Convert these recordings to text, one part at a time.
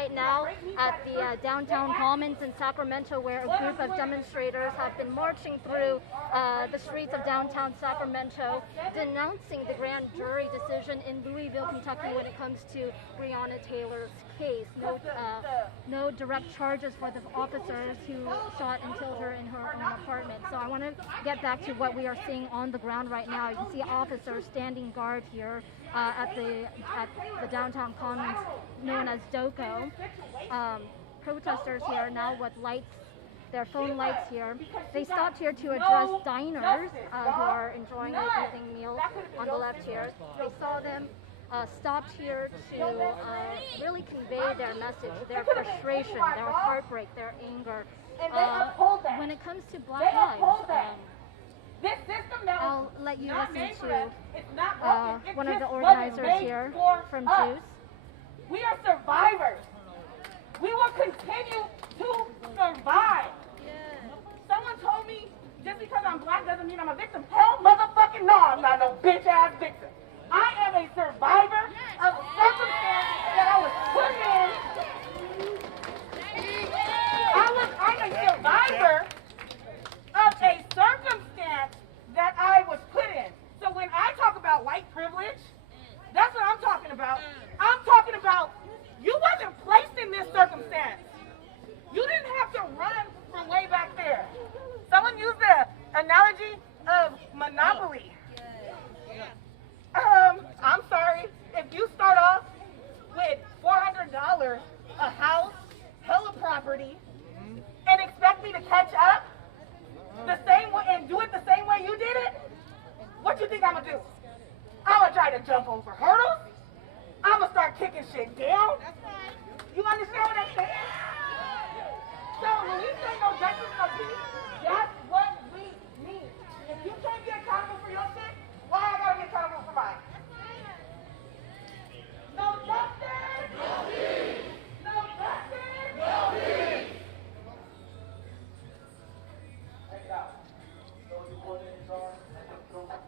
right now at the downtown Commons in Sacramento, where a group of demonstrators have been marching through the streets of downtown Sacramento, denouncing the grand jury decision in Louisville, Kentucky, when it comes to Breonna Taylor's case. No direct charges for the officers who shot and killed her in her own apartment. So I want to get back to what we are seeing on the ground right now. You can see officers standing guard here at the downtown Commons, known as DOCO. Protesters here now with lights, their phone lights here. They stopped here to address diners who are enjoying an evening meal on the left here. They saw them stopped here to really convey their message, their frustration, their heartbreak, their anger. When it comes to Black Lives, I'll let you listen to one of the organizers here from Juice. We are survivors. We will continue to survive. Someone told me just because I'm black doesn't mean I'm a victim. Hell motherfucking no, I'm not no bitch ass victim. I am a survivor of circumstances that I was put in. I'm a survivor of a circumstance that I was put in. So when I talk about white privilege, that's what I'm talking about. I'm talking about you wasn't placed in this circumstance. You didn't have to run from way back there. Someone used the analogy of Monopoly. I'm sorry, if you start off with $400, a house, hella property, and expect me to catch up the same way and do it the same way you did it, what you think I'm gonna do? I'm gonna try to jump over hurdles. I'm gonna start kicking shit down. You understand what I'm saying? So when we say no justice, no peace, that's what we mean. If you can't be accountable for your shit, why I gotta be accountable for mine? No justice, no peace. No justice, no peace. Check it out. So what the coordinators are, and what's going on.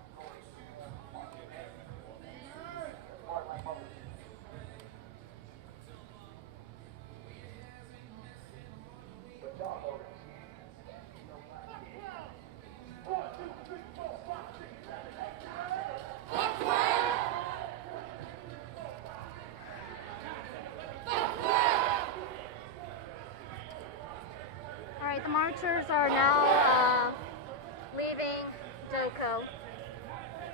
The marchers are now leaving DOCO.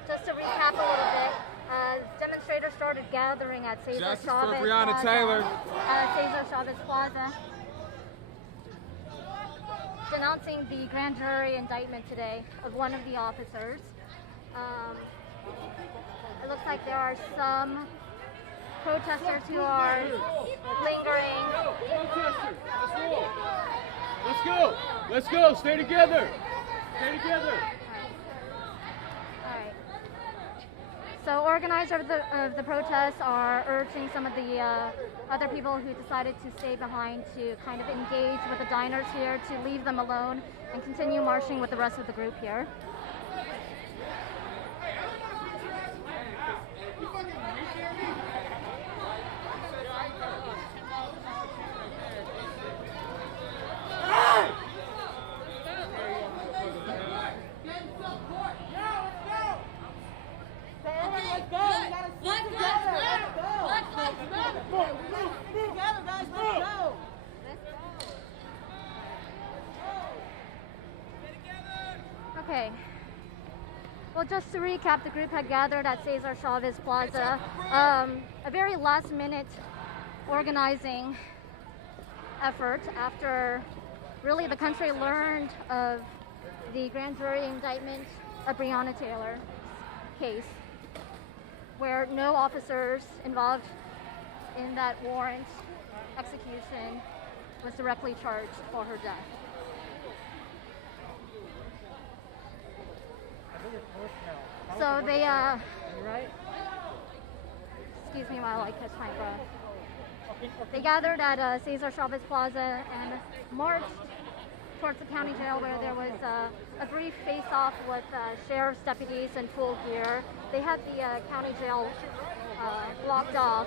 Just to recap a little bit, demonstrators started gathering at Cesar Chavez Breonna Taylor. Cesar Chavez Plaza, denouncing the grand jury indictment today of one of the officers. It looks like there are some protesters who are lingering. Let's go. Let's go. Stay together. Stay together. All right. So organizers of the protests are urging some of the other people who decided to stay behind to kind of engage with the diners here, to leave them alone and continue marching with the rest of the group here. Okay. Well, just to recap, the group had gathered at Cesar Chavez Plaza. A very last-minute organizing effort after really the country learned of the grand jury indictment of Breonna Taylor case, where no officers involved in that warrant execution was directly charged for her death. So they, excuse me while I catch my breath. They gathered at Cesar Chavez Plaza and marched towards the county jail, where there was a brief face-off with sheriff's deputies in full gear. They had the county jail blocked off.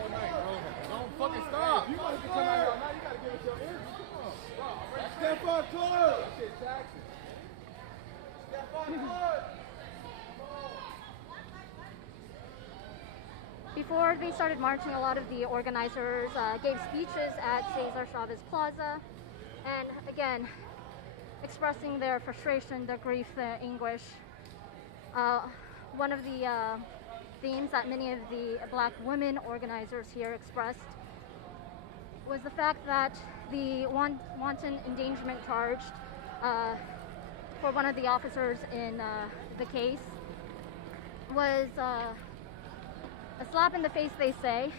Don't fucking stop. Before they started marching, a lot of the organizers gave speeches at Cesar Chavez Plaza, and again, expressing their frustration, their grief, their anguish. One of the themes that many of the Black women organizers here expressed was the fact that the wanton endangerment charge for one of the officers in the case was a slap in the face, they say,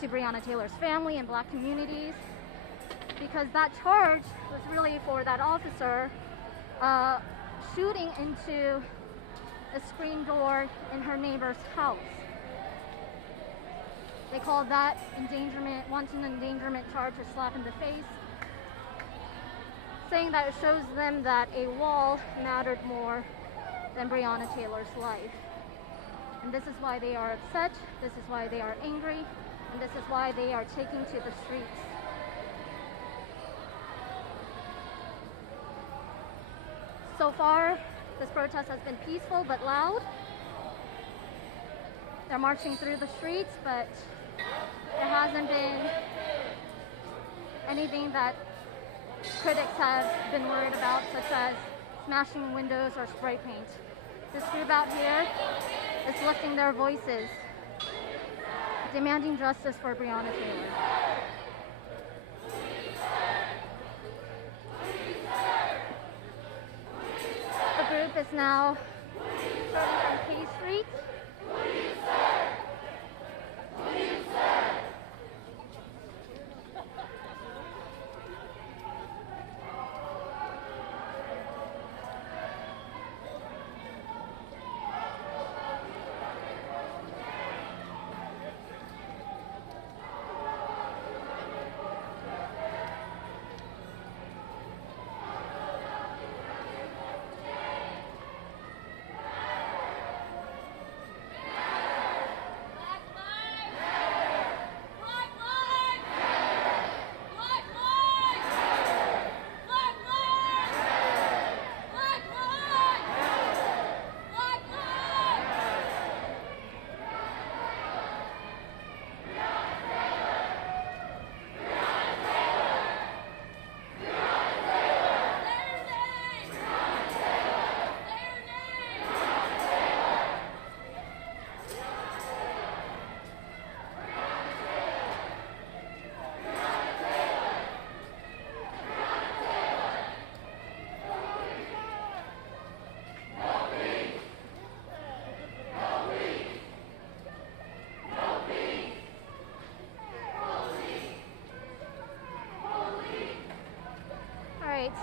to Breonna Taylor's family and Black communities, because that charge was really for that officer shooting into a screen door in her neighbor's house. They called that wanton endangerment charge a slap in the face, saying that it shows them that a wall mattered more than Breonna Taylor's life. And this is why they are upset, this is why they are angry, and this is why they are taking to the streets. So far, this protest has been peaceful but loud. They're marching through the streets, but there hasn't been anything that critics have been worried about, such as smashing windows or spray paint. This group out here is lifting their voices, demanding justice for Breonna Taylor. The group is now starting from K Street.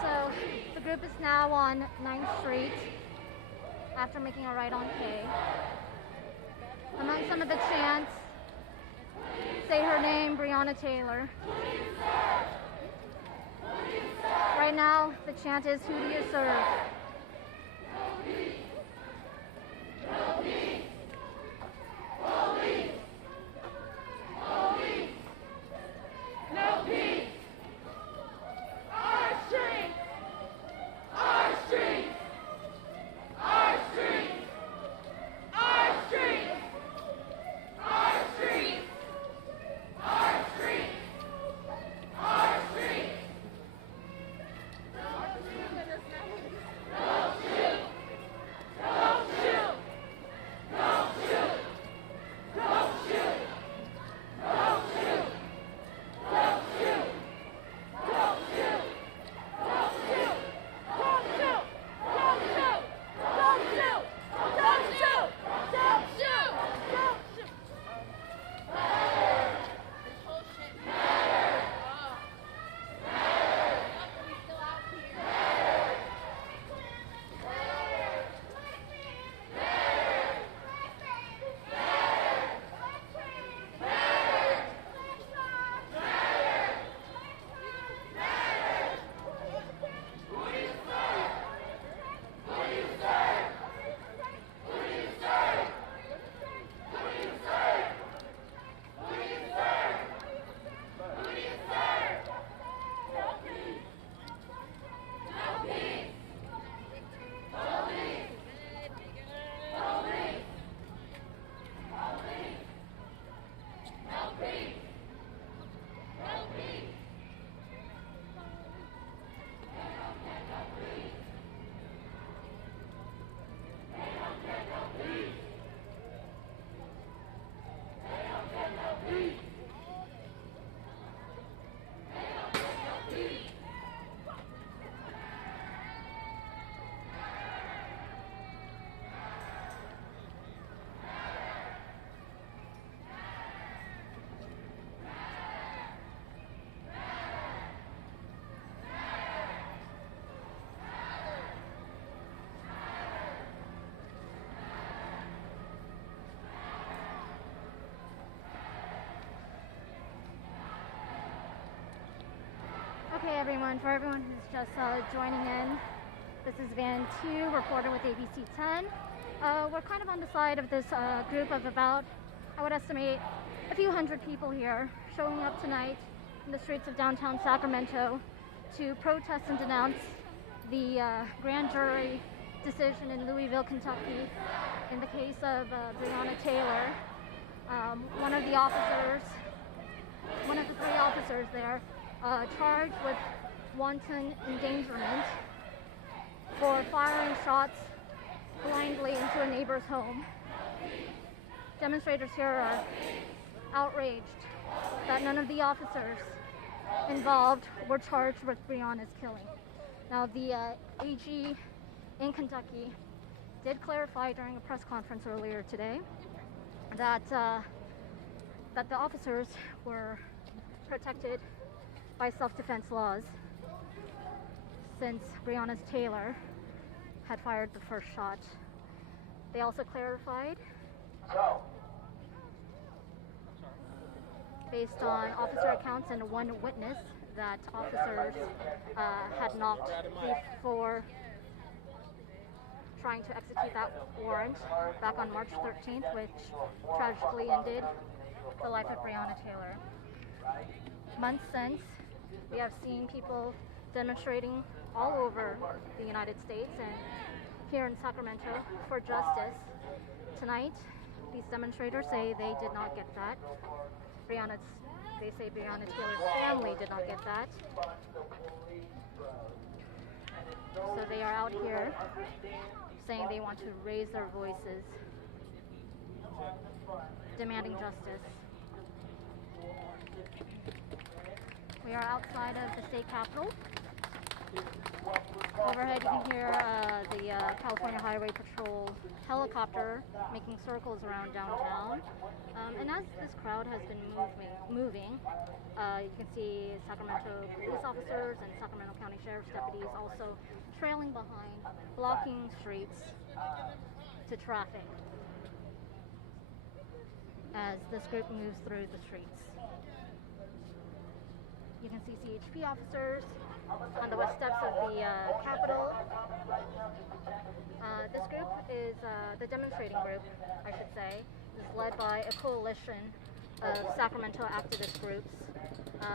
So the group is now on 9th Street after making a right on K. Among some of the chants, say her name, Breonna Taylor. Right now, the chant is, who do you serve? Don't Okay, everyone, for everyone who's just joining in, this is Van 2, reporter with ABC 10. We're kind of on the side of this group of about, I would estimate, a few hundred people here showing up tonight in the streets of downtown Sacramento to protest and denounce the grand jury decision in Louisville, Kentucky, in the case of Breonna Taylor. One of the three officers there charged with wanton endangerment for firing shots blindly into a neighbor's home. Demonstrators here are outraged that none of the officers involved were charged with Breonna's killing. Now, the AG in Kentucky did clarify during a press conference earlier today that the officers were protected by self-defense laws since Breonna Taylor had fired the first shot. They also clarified, based on officer accounts and one witness, that officers had knocked before trying to execute that warrant back on March 13th, which tragically ended the life of Breonna Taylor. Months since, we have seen people demonstrating all over the United States and here in Sacramento for justice. Tonight, these demonstrators say they did not get that. They say Breonna Taylor's family did not get that. So they are out here saying they want to raise their voices, demanding justice. We are outside of the state capitol. Overhead you can hear the California Highway Patrol helicopter making circles around downtown. And as this crowd has been moving, you can see Sacramento police officers and Sacramento County Sheriff's deputies also trailing behind, blocking streets to traffic as this group moves through the streets. You can see CHP officers on the west steps of the Capitol. This group is, the demonstrating group, I should say, is led by a coalition of Sacramento activist groups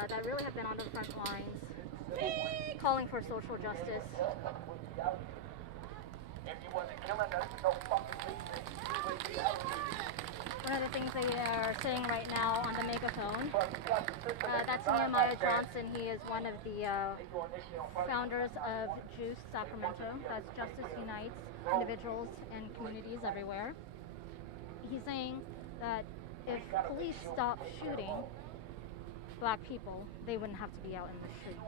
that really have been on the front lines, calling for social justice. One of the things they are saying right now on the megaphone, that's Nehemiah Johnson. He is one of the founders of Juice Sacramento. That's Justice Unites individuals and communities everywhere. He's saying that if police stop shooting black people, they wouldn't have to be out in the streets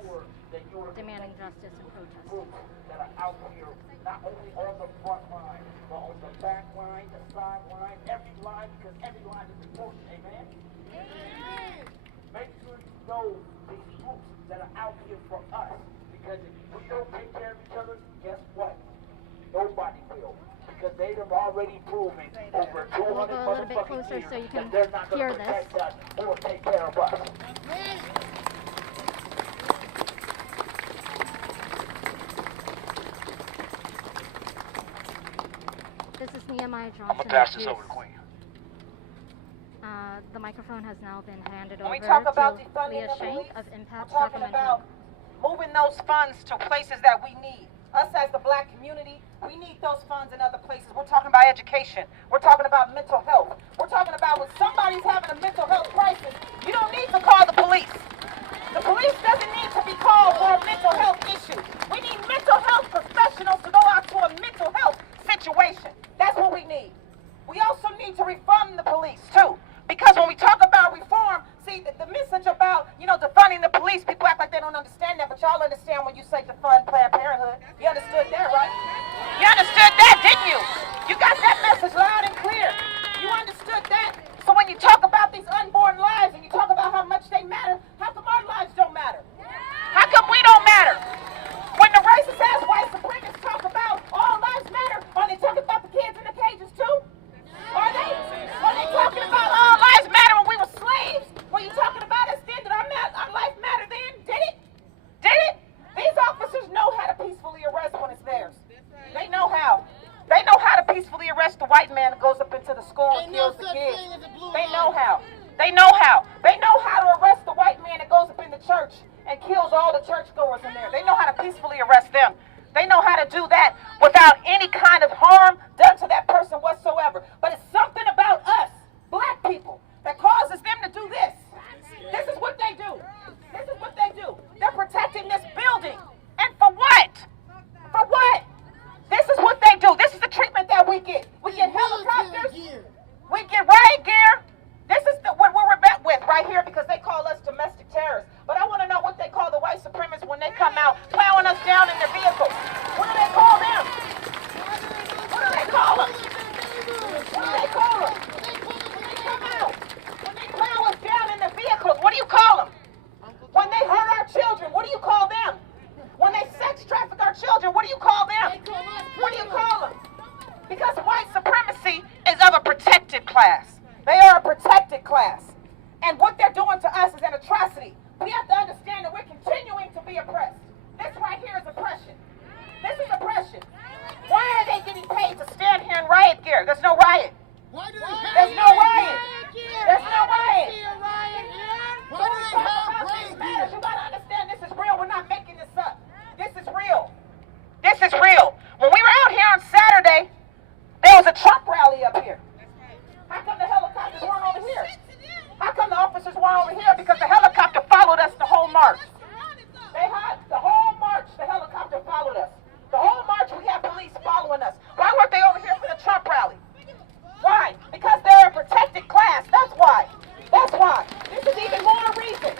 demanding justice and protesting. That are out here, not only on the front line, but on the back line, the side line, every line, because every line is important. Amen? Amen. Make sure you know these groups that are out here for us, because if we don't take care of each other, guess what? Nobody will. Because they have already proven over 200 We'll go a little bit closer years so you can that they're not hear going to this. protect us or take care of us. This is Nehemiah Johnson. I'm gonna pass this over to Queen. The microphone has now been handed When over we talk about to defunding Leah the Shank police, of Impact we're talking Sacramento. about moving those funds to places that we need. Us as the black community, we need those funds in other places. We're talking about education. We're talking about mental health. We're talking about when somebody's having a mental health crisis, you don't need to call the police. The police doesn't need to be called for a mental health issue. We need mental health professionals to go out to a mental health situation. That's what we need. We also need to refund the police too. Because when we talk about reform, see, the message about, defunding the police, people act like they don't understand that, but y'all understand when you say defund Planned Parenthood. You understood that, right? You understood that, didn't you? You got that message loud and clear. You understood that. So when you talk about these unborn lives and you talk about how much they matter, how come our lives don't matter? How come we don't matter? When the racist ass white supremacists talk about all lives matter, are they talking about the kids in the cages too? Are they? Are they talking about all lives matter when we were slaves? Were you talking about us then? Did our life matter then? Did it? Did church and kills all the churchgoers in there. They know how to peacefully arrest them. They know how to do that without any kind of harm done to that person whatsoever. But it's something about us, black people, that causes them to do this. This is what they do. This is what they do. They're protecting this building. And for what? For what? This is what they do. This is the treatment that we get. We get helicopters. We get riot gear. This is what we're met with right here because they call us domestic terrorists. But I want to know what they call the white supremacists when they come out plowing us down in their vehicles. What do they call them? What do they call them? What do they call them? When they come out, when they plow us down in their vehicles, what do you call them? When they hurt our children, what do you call them? When they sex traffic our children, what do you call them? What do you call them? Because white supremacy is of a protected class. They are a protected class. And what they're doing to us is an atrocity. We have to understand that we're continuing to be oppressed. This right here is oppression. This is oppression. Why are they getting paid to stand here in riot gear? There's no riot. There's no riot. There's no riot. You gotta understand this is real. We're not making this up. This is real. This is real. When we were out here on Saturday, there was a Trump rally up here. How come the helicopters weren't over here? How come the officers weren't over here? Because the helicopter followed us the whole march. They had the whole march, the helicopter followed us. The whole march we had police following us. Why weren't they over here for the Trump rally? Why? Because they're a protected class. That's why. That's why. This is even more reason.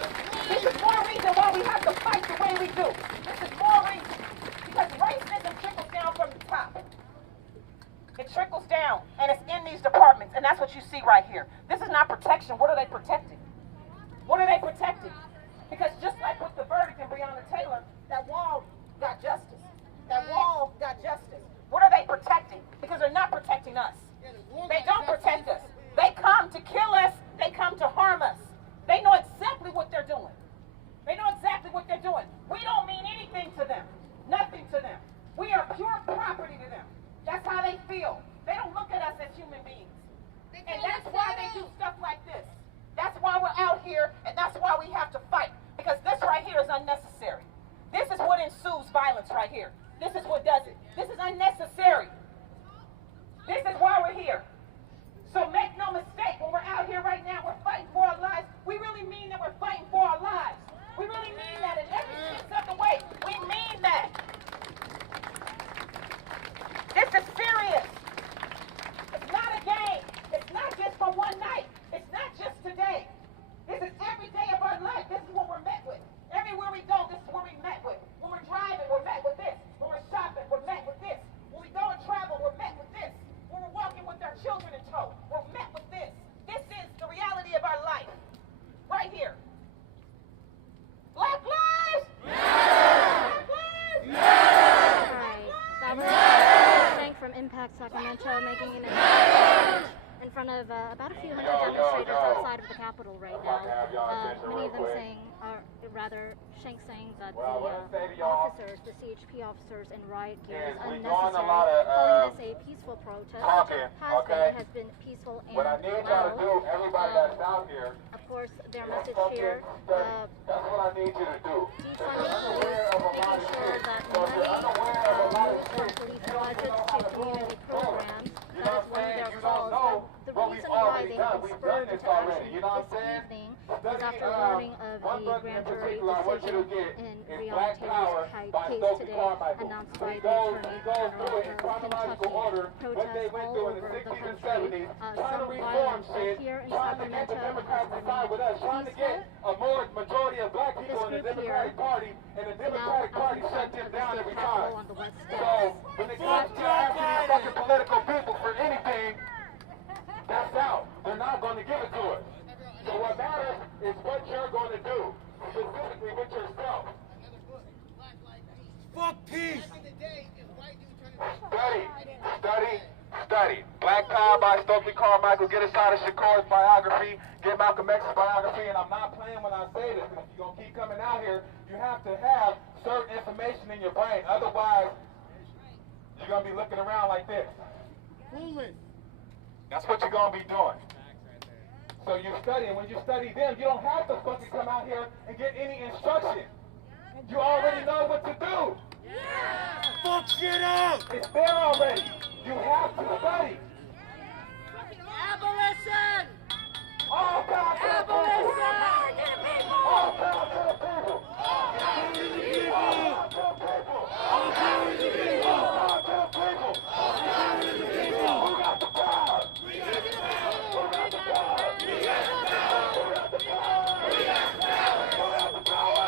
This is more reason why we have to fight the way we do. This is more reason. Because racism trickles down from the top. It trickles down, and it's in these departments, and that's what you see right here. This is not protection. What are they protecting? What are they protecting? Because just like with the verdict in Breonna Taylor, that wall got justice. That wall got justice. What are they protecting? Because they're not protecting us. They don't protect us. They come to kill us. They come to harm us. They know exactly what they're doing. They know exactly what they're doing. We don't mean anything to them. Nothing to them. We are pure property to them. That's how they feel. They don't look at us as human beings. And that's why they do stuff like this. That's why we're out here, and that's why we have to fight. Because this right here is unnecessary. This is what ensues violence right here. This is what does it. This is unnecessary. This is why we're here. So make no mistake, when we're out here right now, we're fighting for our lives. We really mean that we're fighting for our lives. We really mean that in every sense of the way. We mean that. This is serious. It's not a game. It's not just for one night. It's not just today. This is every day of our life. This is what we're met with. Everywhere we go, this is what we're met with. When we're driving, we're met with this. When we're shopping, we're met with this. When we go and travel, we're met with this. When we're walking with our children in tow, we're met with this. This is the reality of our life. Right here. Black lives! Black lives! That was Shank from Impact Sacramento making an announcement in front of about a few hundred demonstrators outside of the Capitol right now. Many of them saying, or rather, Shank saying that the officers, the CHP officers in riot gear is unnecessary, calling this a peaceful protest, which has been peaceful and loud. Of course, their message here, that's what I need you to do. defunding police, making sure that money moves from police budgets to community programs. That is one of their calls. The reason why they have been spurred into action this evening is after learning of the grand jury decision in Breonna Taylor's case today, announced by the Attorney General of Kentucky. Protests all over the country. Some violence here in Sacramento has remained peaceful. This group here now shut down the Capitol on the west steps. So, when it comes to asking fucking political people for anything, that's out. They're not going to give it to us. So what matters is what you're going to do, specifically with yourself. Fuck peace. Study. Black Power by Stokely Carmichael. Get a shot of Shakur's biography. Get Malcolm X's biography. And I'm not playing when I say this. If you're going to keep coming out here, you have to have certain information in your brain. Otherwise, you're going to be looking around like this. That's what you're going to be doing. So you study, and when you study them, you don't have to fucking come out here and get any instruction. fuck shit up! It's there already. You have to study. Abolition! All power to the people. All power to the people. All power to the people. All power to the people. All power to the people. All power to the people. Who got the power? We got the power. Who got the power? We got the power. Who got the power? We got the power. Who got the power? We got the power.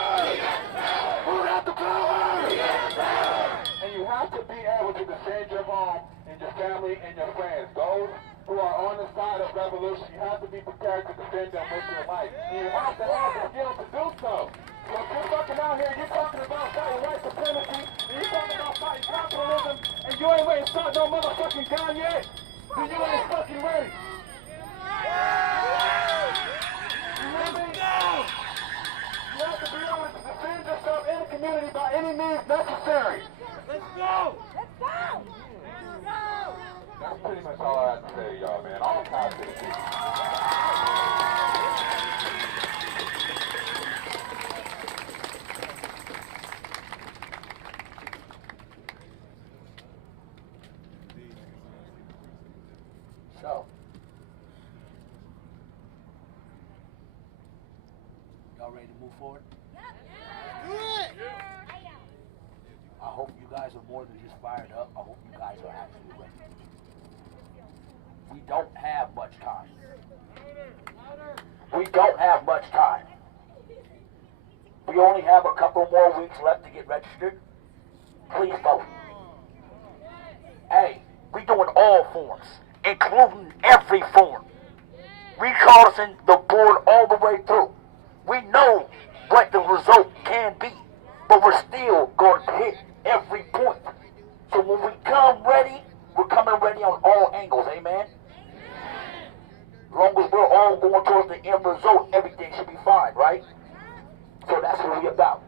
Who got the power? We got the power. And you have to be able to defend your home and your family and your friends. Those who are on the side of revolution, you have to be prepared to defend them with your life. And you have to have the skill to do so. So if you're fucking out here, you're talking about fighting white supremacy, and you're talking about fighting capitalism, and you ain't ready to start no motherfucking gun yet, then you ain't fucking ready. You have to be able to defend yourself in the community by any means necessary. Let's go! That's pretty much all I have to say to y'all, man. All kinds of people. So, y'all ready to move forward? Do it! I hope you guys are more than just fired up. I hope you guys are actually ready. We don't have much time. We don't have much time. We only have a couple more weeks left to get registered. Please vote. Hey, we doing all forms, including every form. We crossing the board all the way through. We know what the result can be, but we're still going to hit every point. So when we come ready, we're coming ready on all angles, amen? As long as we're all going towards the end result, everything should be fine, right? So that's what we're about.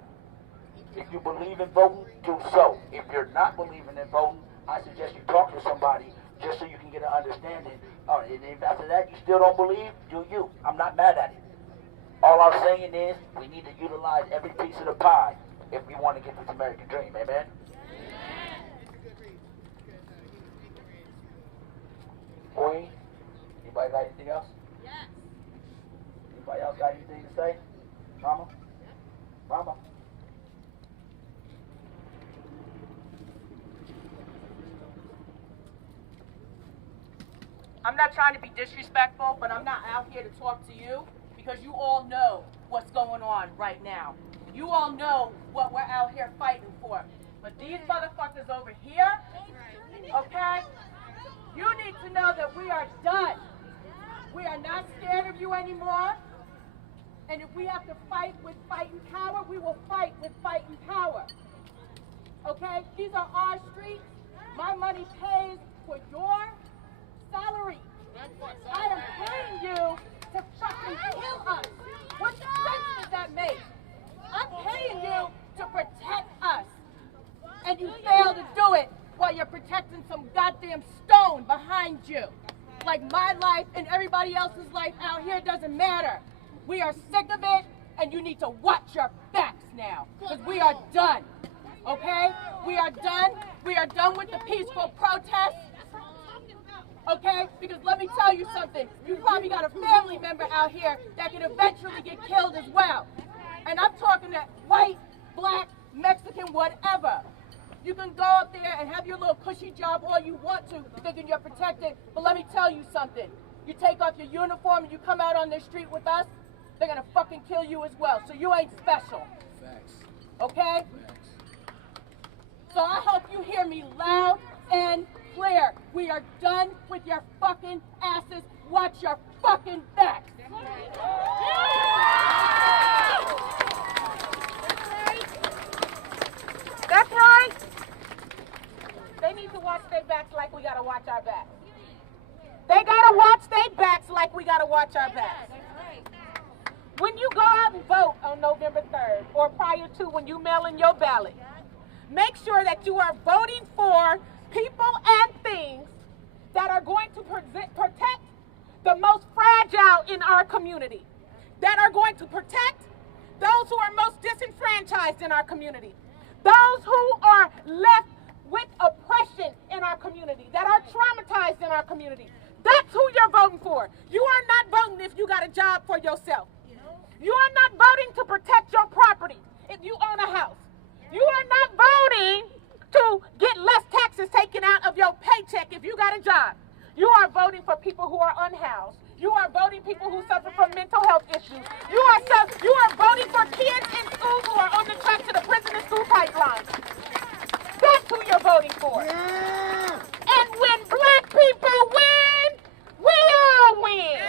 If you believe in voting, do so. If you're not believing in voting, I suggest you talk to somebody just so you can get an understanding. And if after that you still don't believe, do you. I'm not mad at it. All I'm saying is we need to utilize every piece of the pie if we want to get this American dream, amen? Boy, anybody got anything else? Yes. Anybody else got anything to say? Mama? Mama? I'm not trying to be disrespectful, but I'm not out here to talk to you because you all know what's going on right now. You all know what we're out here fighting for. But these motherfuckers over here, okay, you need to know that we are done. We are not scared of you anymore. And if we have to fight with fighting power, we will fight with fighting power. Okay? These are our streets. My money pays for your salary. I am paying you to fucking kill us. What sense does that make? I'm paying you to protect us. And you fail to do it while you're protecting some goddamn stone behind you. Like my life and everybody else's life out here doesn't matter. We are sick of it, and you need to watch your backs now. Because we are done. Okay? We are done. We are done with the peaceful protests. Okay? Because let me tell you something. You probably got a family member out here that can eventually get killed as well. And I'm talking to white, black, Mexican, whatever. You can go up there and have your little cushy job all you want to, thinking you're protected. But let me tell you something. You take off your uniform and you come out on the street with us, they're going to fucking kill you as well. So you ain't special. Facts. Okay? Facts. So I hope you hear me loud and clear. We are done with your fucking asses. Watch your fucking backs. That's right. They need to watch their backs like we gotta watch our backs. They gotta watch their backs like we gotta watch our backs. When you go out and vote on November 3rd, or prior to when you mail in your ballot, make sure that you are voting for people and things that are going to protect the most fragile in our community, that are going to protect those who are most disenfranchised in our community, those who are left with oppression in our community, that are traumatized in our community. That's who you're voting for. You are not voting if you got a job for yourself. You are not voting to protect your property if you own a house. You are not voting to get less taxes taken out of your paycheck if you got a job. You are voting for people who are unhoused. You are voting people who suffer from mental health issues. You are voting for kids in school who are on the track to the prison and school pipeline. That's who you're voting for. Yeah. And when black people win, we all win.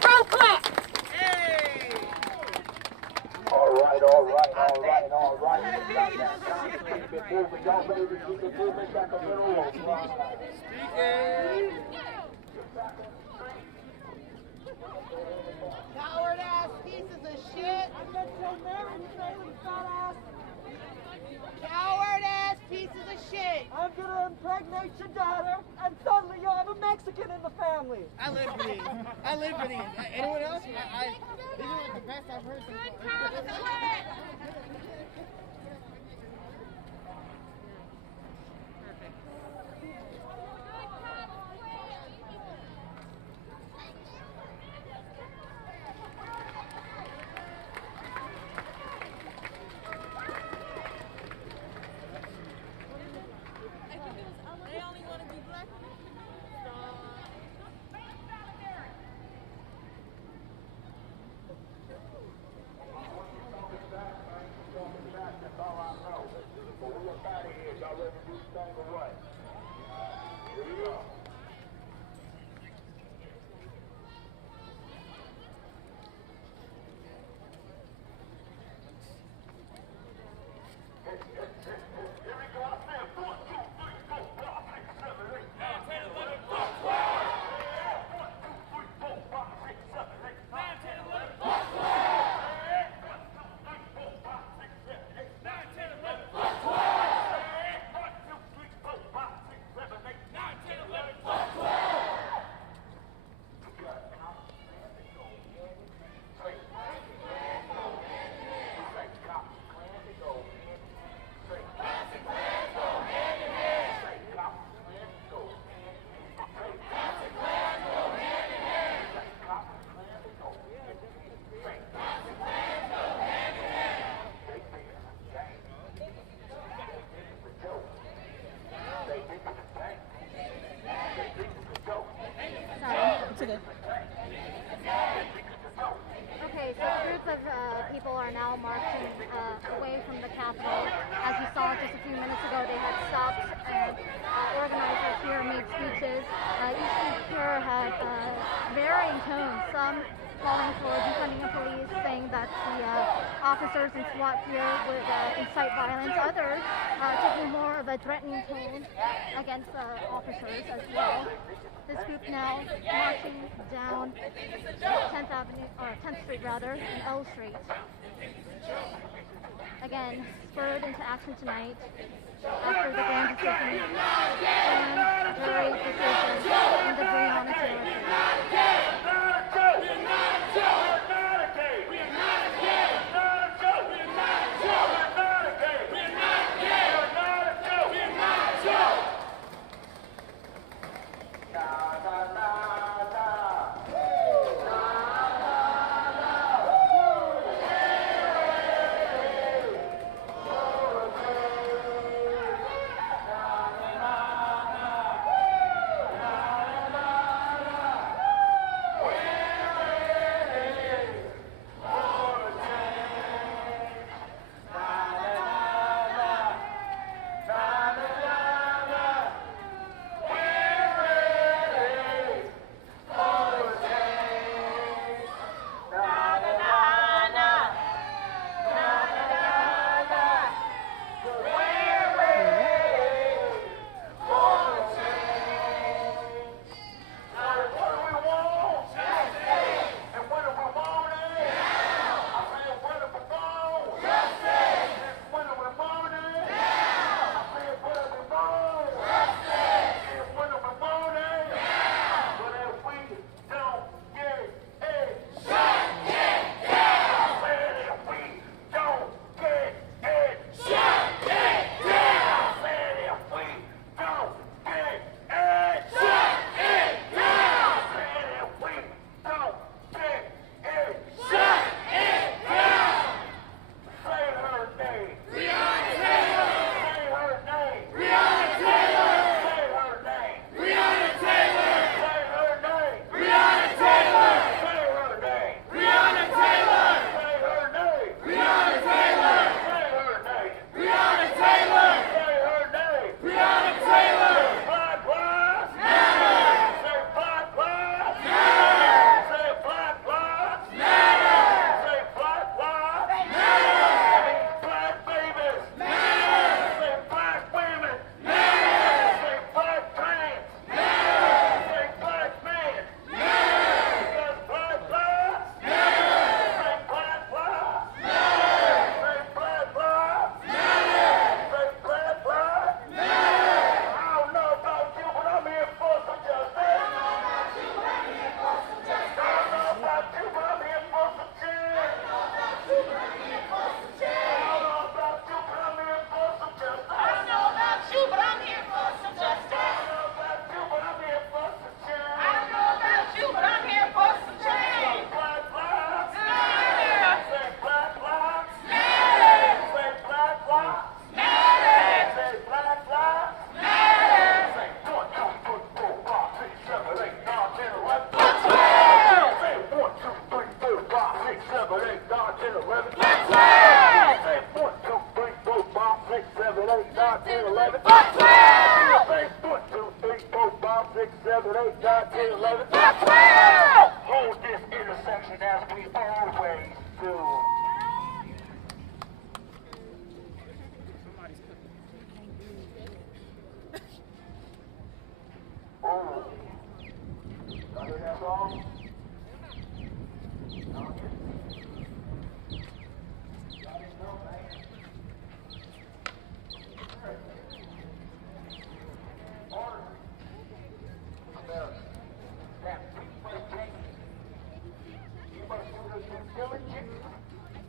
Vote black. All right. Keep it moving. Y'all ready to keep it moving? Sacramento. Coward ass pieces of shit. I'm gonna tell Mary today, you fat ass. Coward ass pieces of shit. I'm gonna impregnate your daughter, and suddenly you'll have a Mexican in the family. I live for these. Anyone else? These are like the best I've heard. Okay, so groups of people are now marching away from the Capitol. As you saw just a few minutes ago, they had stopped and organizers here made speeches. Each speaker had varying tones, some calling for defunding the police, saying that the officers and SWAT here would incite violence. Others taking more of a threatening tone against officers as well. This group now marching down 10th Avenue, or 10th Street rather, and L Street. Again, spurred into action tonight after the grand jury decision in the Breonna Taylor case.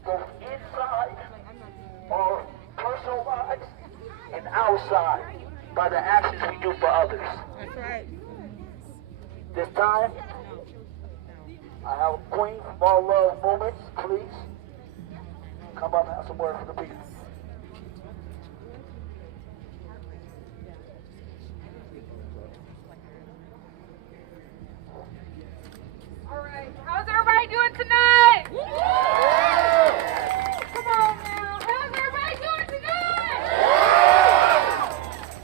both inside our personal lives and outside by the actions we do for others. That's right. This time, I have a queen from All Love Moments, please. Come up and have some words for the people. All right, how's everybody doing tonight? Come on now, how's everybody doing tonight?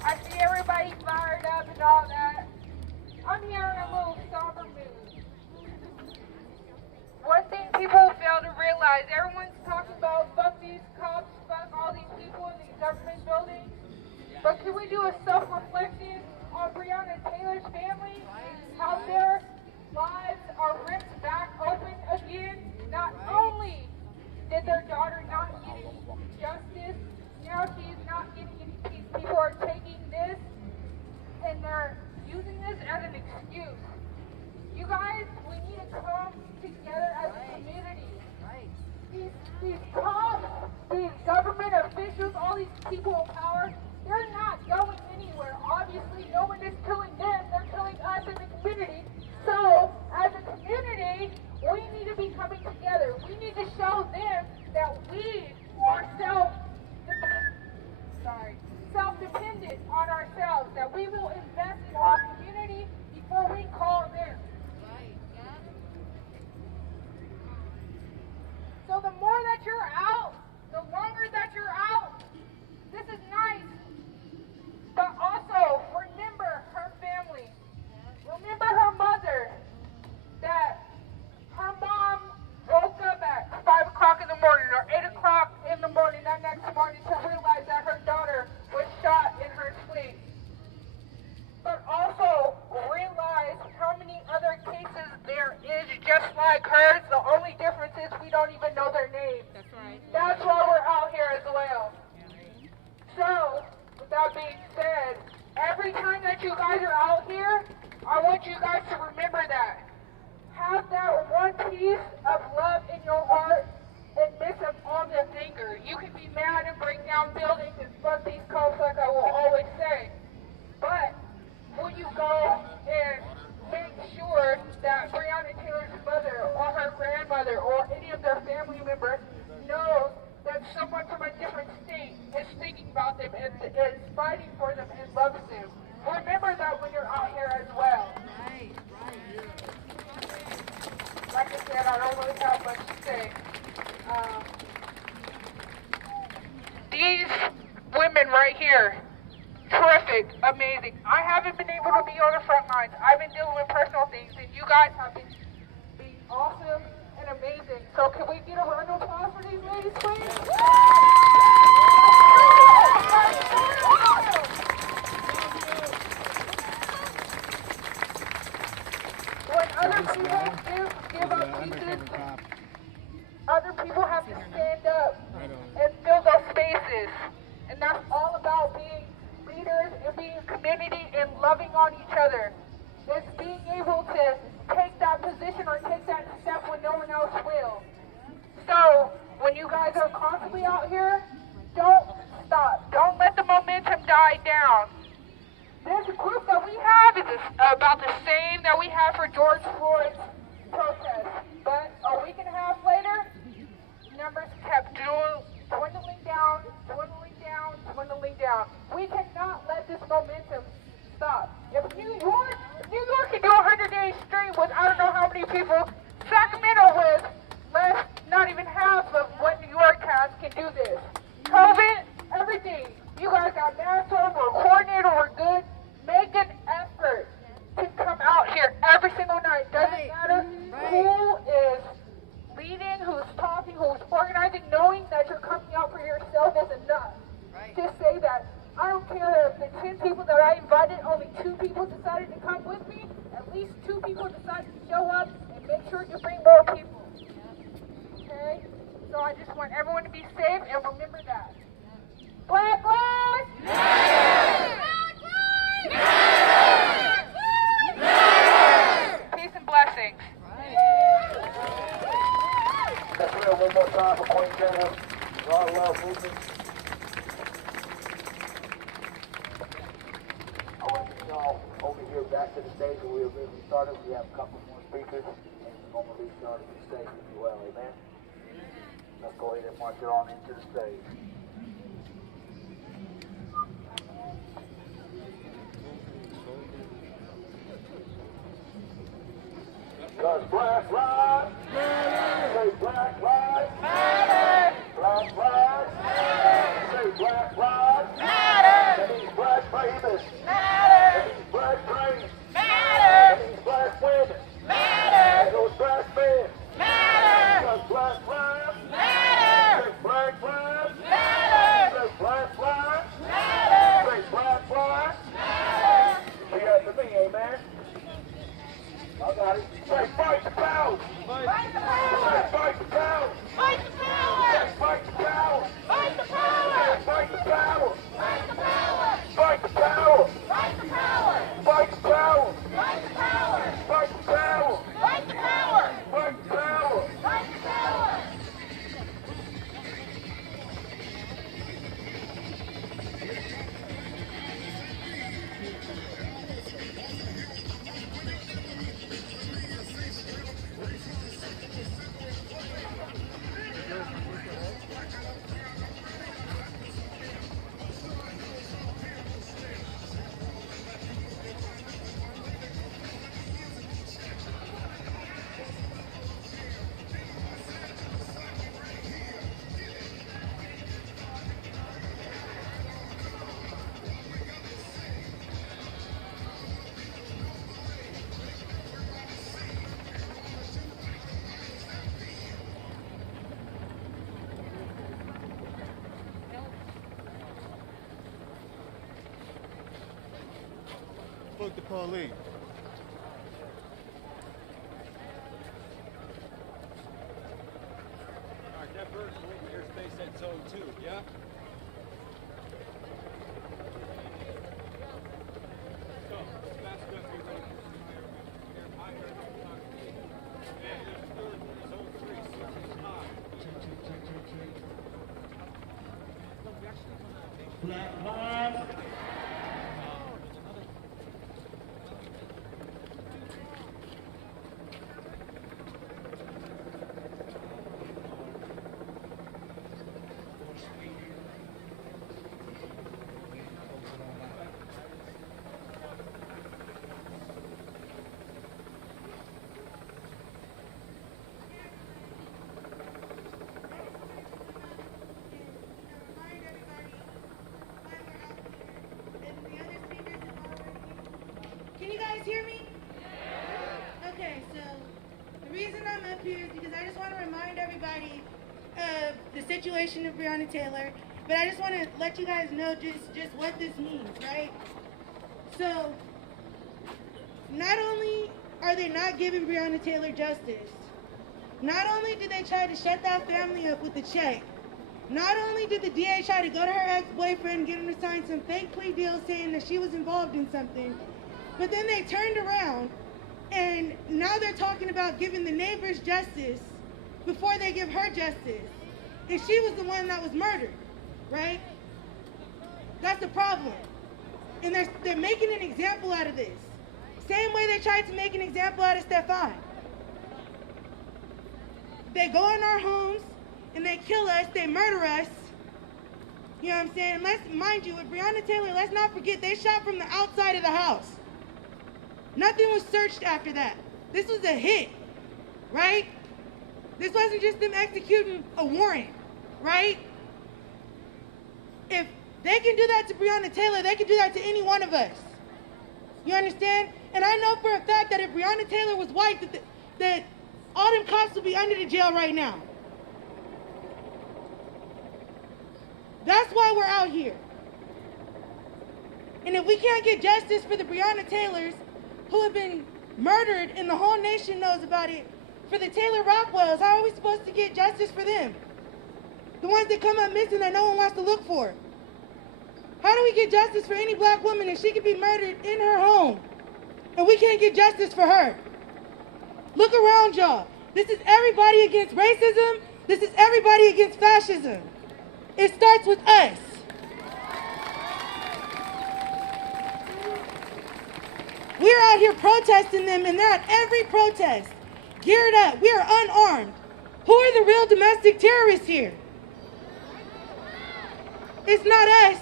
I see everybody fired up and all that. I'm here in a little somber mood. One thing people fail to realize, everyone's talking about fuck these cops, fuck all these people in these government buildings. But can we do a self-reflection on Breonna Taylor's family? How their lives are ripped back open again? Not only did their daughter not get any justice, now she's not getting any peace. People are taking this and they're using this as an excuse. You guys, we need to come together as a community. These cops, these government officials, all these people in power, they're not going anywhere. Obviously, no one is killing them. They're killing us as a community. So, as a community, we need to be coming together. We need to show them that we are self-dependent on ourselves, that we will invest in our community before we call them. So the more that you're out, the longer that you're out, this is nice. But also, remember her family. Remember her mother. That her mom woke up at 5 o'clock in the morning or 8 o'clock in the morning that next morning to realize that her daughter was shot in her sleep. But also realize how many other cases there is just like hers. The only difference is we don't even know their names. That's right. That's why we're out here as well. So, with that being said, every time that you guys are out here, I want you guys to remember that. Have that one piece of love in your heart and miss of all the anger. You can be mad and break down buildings and fuck these cops like I will always say. But will you go and make sure that Breonna Taylor's mother or her grandmother or any of their family members knows that someone from a different state is thinking about them and is fighting for them and loves them? Remember that when you're out here as well. Like I said, I don't really have much to say. These women right here, terrific, amazing. I haven't been able to be on the front lines. I've been dealing with personal things, and you guys have been awesome and amazing. So can we get a round of applause for these ladies, please? When other people give up pieces, other people have to stand up and fill those spaces. And that's all about being leaders and being community and loving on each other. It's being able to take that position or take that step when no one else will. So, when you guys are constantly out here, don't stop. Don't let the momentum die down. This group that we have is about the same that we had for George Floyd's protest. But a week and a half later, numbers kept dwindling down, dwindling down, dwindling down. We cannot let this momentum stop. If New York can do 100 days straight with I don't know how many people, Sacramento with less, not even half of what New York has can do this. COVID, everything. You guys got masks on, we're coordinated, we're good. Make an effort to come out here every single night. Doesn't matter who is leading, who's talking, who's organizing, knowing that you're coming out for yourself is enough. Just say that. I don't care if the 10 people that I invited, only 2 people decided to come with me. At least 2 people decided to show up and make sure you bring more people. Okay? So I just want everyone to be safe and remember that. Black lives matter! Black lives matter! Peace and blessings. That's real. one more time for Queen Jenna. Our love movement. I want y'all over here back to the stage where we originally started. We have a couple more speakers, and we're going to release y'all to the stage as well. Amen. Let's go ahead and march it on into the stage. Because Black Lives Matter. Say Black Lives Matter. Black Lives Matter. Say Black Lives Matter. That means black babies matter. That means black brains matter. That means black women matter. And those black men matter. Because Black Lives matter. Say Black Lives matter. Say Black Lives matter. Say Black Lives matter. Say after me, amen. I got it. Say fight the power. Fight the power. Say fight the power. Fight the power. Say fight the power. Fight the power. Say fight the power. Fight the power. Fight the power. Fight the power. Fight the power. Fight the power. Fight the power. Fight the power. Fight the power. Fight the power. Fuck the police. Alright, that bird's waiting airspace at zone 2, yeah? So, that's good. Zone 3, 65. Black Lives. Can you guys hear me? Okay, so the reason I'm up here is because I just want to remind everybody of the situation of Breonna Taylor, but I just want to let you guys know just what this means, right? So, not only are they not giving Breonna Taylor justice, not only did they try to shut that family up with a check, not only did the DA try to go to her ex-boyfriend and get him to sign some fake plea deal saying that she was involved in something, but then they turned around and now they're talking about giving the neighbors justice before they give her justice. And she was the one that was murdered, right? That's the problem. And they're making an example out of this. Same way they tried to make an example out of Stefan. They go in our homes and they kill us, they murder us. You know what I'm saying? Mind you, with Breonna Taylor, let's not forget, they shot from the outside of the house. Nothing was searched after that. This was a hit, right? This wasn't just them executing a warrant, right? If they can do that to Breonna Taylor, they can do that to any one of us. You understand? And I know for a fact that if Breonna Taylor was white, that all them cops would be under the jail right now. That's why we're out here. And if we can't get justice for the Breonna Taylors who have been murdered and the whole nation knows about it, for the Taylor Rockwells, how are we supposed to get justice for them? The ones that come up missing that no one wants to look for. How do we get justice for any black woman if she could be murdered in her home and we can't get justice for her? Look around, y'all. This is everybody against racism, This is everybody against fascism. It starts with us. We're out here protesting them, and they're at every protest, geared up. We are unarmed. Who are the real domestic terrorists here? It's not us.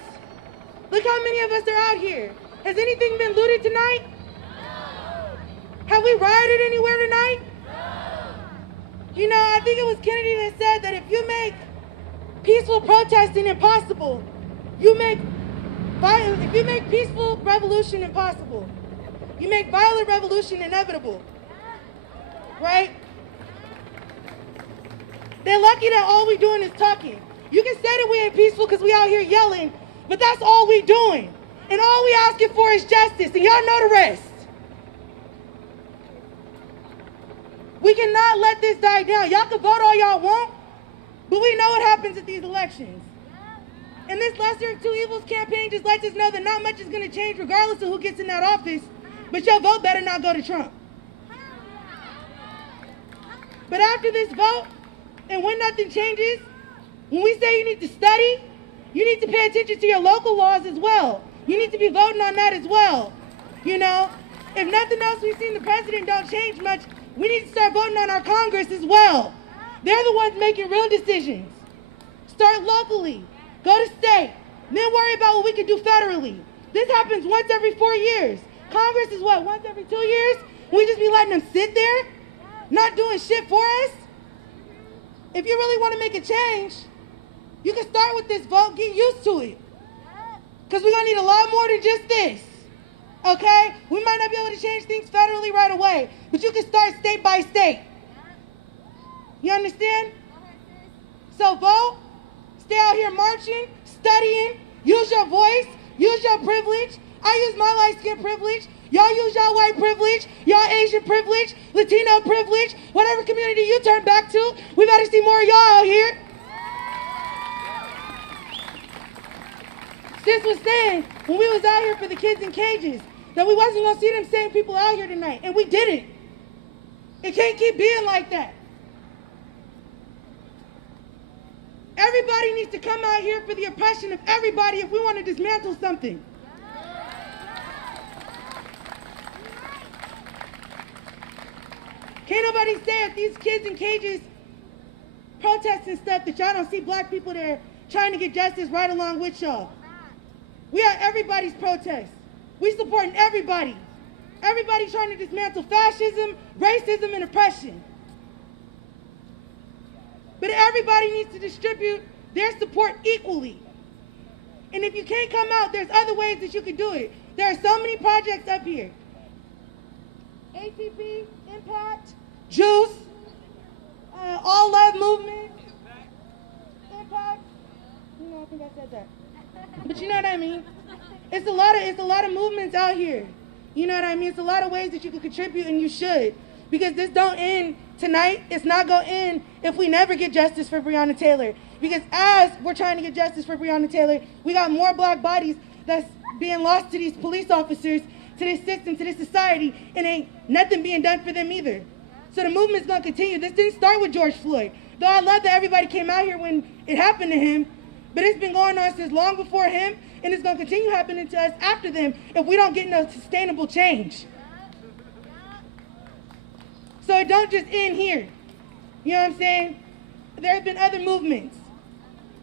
Look how many of us are out here. Has anything been looted tonight? Have we rioted anywhere tonight? You know, I think it was Kennedy that said that if you make peaceful protesting impossible, if you make peaceful revolution impossible, you make violent revolution inevitable, right? They're lucky that all we doing is talking. You can say that we ain't peaceful because we out here yelling, but that's all we doing. And all we asking for is justice, and y'all know the rest. We cannot let this die down. Y'all can vote all y'all want, but we know what happens at these elections. And this lesser of two evils campaign just lets us know that not much is going to change regardless of who gets in that office, but your vote better not go to Trump. But after this vote, and when nothing changes, when we say you need to study, you need to pay attention to your local laws as well. You need to be voting on that as well. You know, if nothing else, we've seen the president don't change much. We need to start voting on our Congress as well. They're the ones making real decisions. Start locally, go to state, then worry about what we can do federally. This happens once every 4 years. Congress is what, once every 2 years? We just be letting them sit there, not doing shit for us? If you really want to make a change, you can start with this vote, get used to it. Because we're going to need a lot more than just this. Okay? We might not be able to change things federally right away, but you can start state by state. You understand? So vote, stay out here marching, studying, use your voice, use your privilege. I use my light skin privilege. Y'all use y'all white privilege, y'all Asian privilege, Latino privilege, whatever community you turn back to. We better see more of y'all out here. Sis was saying when we was out here for the kids in cages that we wasn't going to see them same people out here tonight, and we didn't. It can't keep being like that. Everybody needs to come out here for the oppression of everybody if we want to dismantle something. Can't nobody say if these kids in cages protesting stuff that y'all don't see black people there trying to get justice right along with y'all. We are everybody's protest. We supporting everybody. Everybody trying to dismantle fascism, racism, and oppression. But everybody needs to distribute their support equally. And if you can't come out, there's other ways that you can do it. There are so many projects up here. ATP, Impact, Juice, All Love Movement, Impact. You know, I think I said that. But you know what I mean? It's a lot of movements out here. You know what I mean? It's a lot of ways that you can contribute, and you should. Because this don't end tonight. It's not going to end if we never get justice for Breonna Taylor. Because as we're trying to get justice for Breonna Taylor, we got more black bodies that's being lost to these police officers, to this system, to this society, and ain't nothing being done for them either. So the movement's going to continue. This didn't start with George Floyd. Though I love that everybody came out here when it happened to him, but it's been going on since long before him, and it's going to continue happening to us after them if we don't get no sustainable change. So it don't just end here. You know what I'm saying? There have been other movements.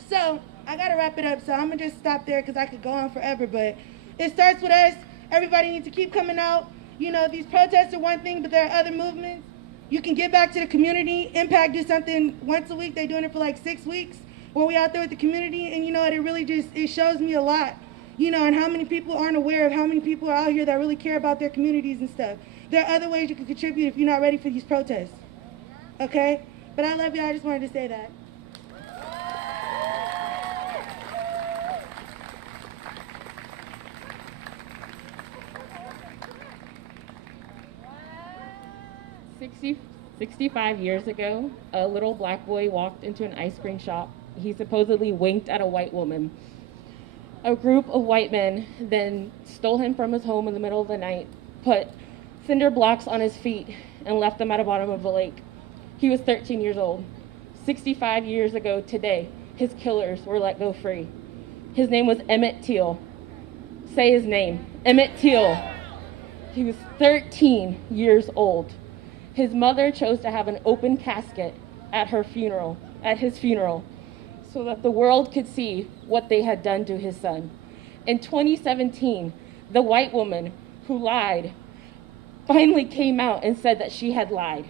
So I got to wrap it up, so I'm going to just stop there because I could go on forever, but it starts with us. Everybody needs to keep coming out. You know, these protests are one thing, but there are other movements. You can give back to the community. Impact do something once a week. They're doing it for like 6 weeks where we out there with the community, and you know, it really just, it shows me a lot, you know, and how many people aren't aware of how many people are out here that really care about their communities and stuff. There are other ways you can contribute if you're not ready for these protests, okay? But I love you. I just wanted to say that. Wow. 65 years ago, a little black boy walked into an ice cream shop. He supposedly winked at a white woman. A group of white men then stole him from his home in the middle of the night, put cinder blocks on his feet, and left them at the bottom of the lake. He was 13 years old. 65 years ago today, his killers were let go free. His name was Emmett Till. Say his name, Emmett Till. He was 13 years old. His mother chose to have an open casket at his funeral, so that the world could see what they had done to his son. In 2017, the white woman who lied finally came out and said that she had lied.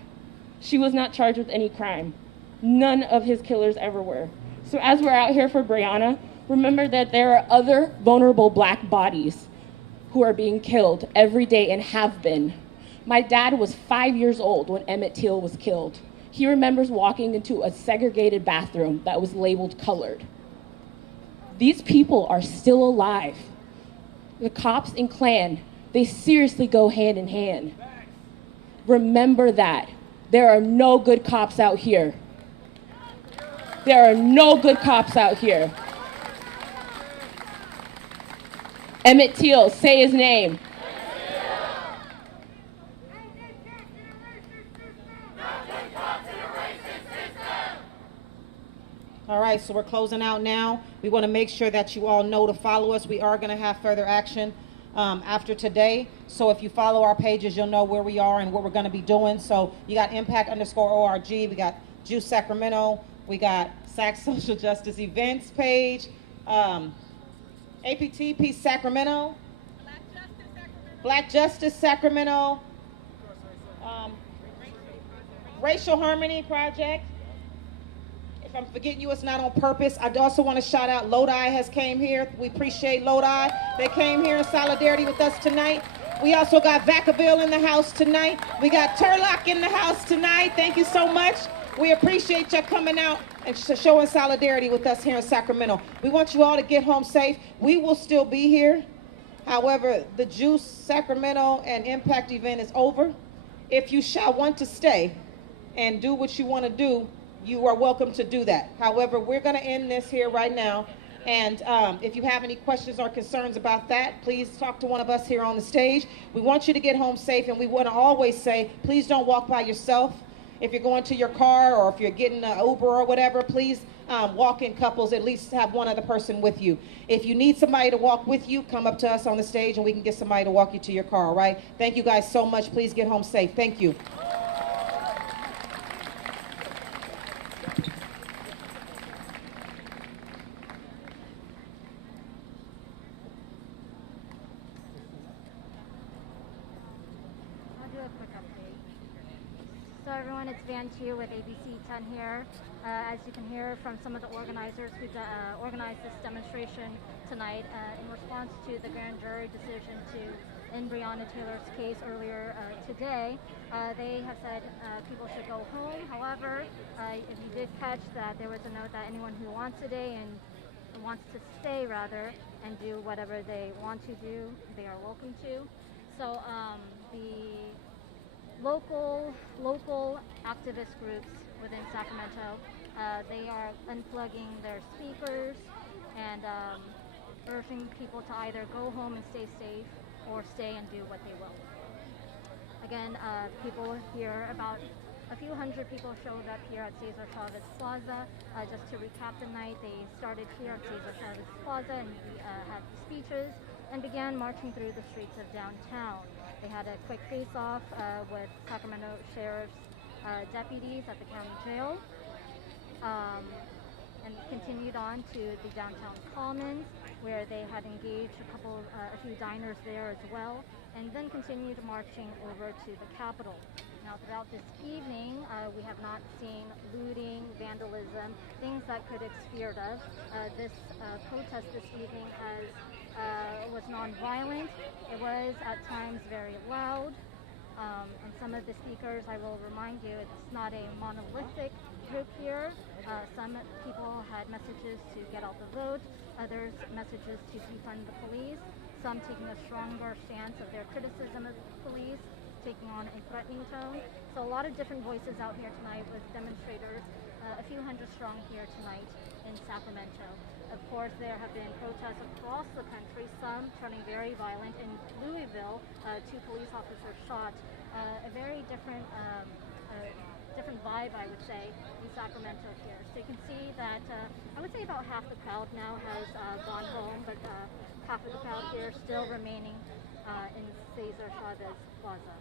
She was not charged with any crime. None of his killers ever were. So as we're out here for Breonna, remember that there are other vulnerable black bodies who are being killed every day and have been. My dad was 5 years old when Emmett Till was killed. He remembers walking into a segregated bathroom that was labeled colored. These people are still alive. The cops and Klan, they seriously go hand in hand. Remember that. There are no good cops out here. There are no good cops out here. Emmett Till, say his name. All right, so we're closing out now. We want to make sure that you all know to follow us. We are going to have further action after today. So if you follow our pages, you'll know where we are and what we're going to be doing. So you got impact_org. We got Juice Sacramento. We got SAC Social Justice Events page. APT Peace Sacramento. Black Justice Sacramento. Racial Harmony Project. If I'm forgetting you, it's not on purpose. I also want to shout out Lodi has came here. We appreciate Lodi. They came here in solidarity with us tonight. We also got Vacaville in the house tonight. We got Turlock in the house tonight. Thank you so much. We appreciate you coming out and showing solidarity with us here in Sacramento. We want you all to get home safe. We will still be here. However, the Juice Sacramento and Impact event is over. If you shall want to stay and do what you want to do, you are welcome to do that. However, we're going to end this here right now. And if you have any questions or concerns about that, please talk to one of us here on the stage. We want you to get home safe, and we want to always say, please don't walk by yourself. If you're going to your car or if you're getting an Uber or whatever, please walk in couples, at least have one other person with you. If you need somebody to walk with you, come up to us on the stage and we can get somebody to walk you to your car, all right? Thank you guys so much. Please get home safe. Thank you. So everyone, it's Van Chu with ABC 10 here. As you can hear from some of the organizers who organized this demonstration tonight in response to the grand jury decision in Breonna Taylor's case earlier today, they have said people should go home. However, if you did catch that, there was a note that anyone who wants to stay and do whatever they want to do, they are welcome to. So the local activist groups within Sacramento, they are unplugging their speakers and urging people to either go home and stay safe or stay and do what they will. Again, people here, about a few hundred people showed up here at Cesar Chavez Plaza. Just to recap the night, they started here at Cesar Chavez Plaza and had speeches and began marching through the streets of downtown. They had a quick face-off with Sacramento Sheriff's deputies at the county jail, and continued on to the downtown Commons, where they had engaged a few diners there as well, and then continued marching over to the Capitol. Now, throughout this evening, we have not seen looting, vandalism, things that could have scared us. This protest this evening was nonviolent. It was at times very loud, and some of the speakers, I will remind you, it's not a monolithic group here. Some people had messages to get out the vote, others messages to defund the police, some taking a stronger stance of their criticism of the police, taking on a threatening tone. So a lot of different voices out here tonight with demonstrators, a few hundred strong here tonight in Sacramento. Of course, there have been protests across the country, some turning very violent. In Louisville, 2 police officers shot. A very different different vibe, I would say, in Sacramento here. So you can see that I would say about half the crowd now has gone home, but half of the crowd here still remaining in Cesar Chavez Plaza.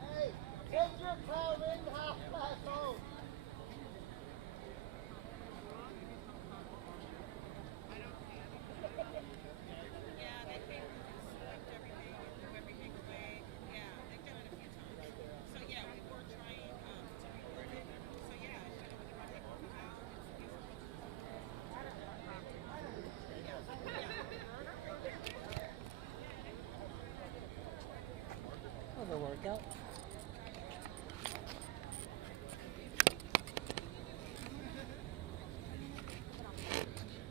Hey, take your crowd in half past home. Workout.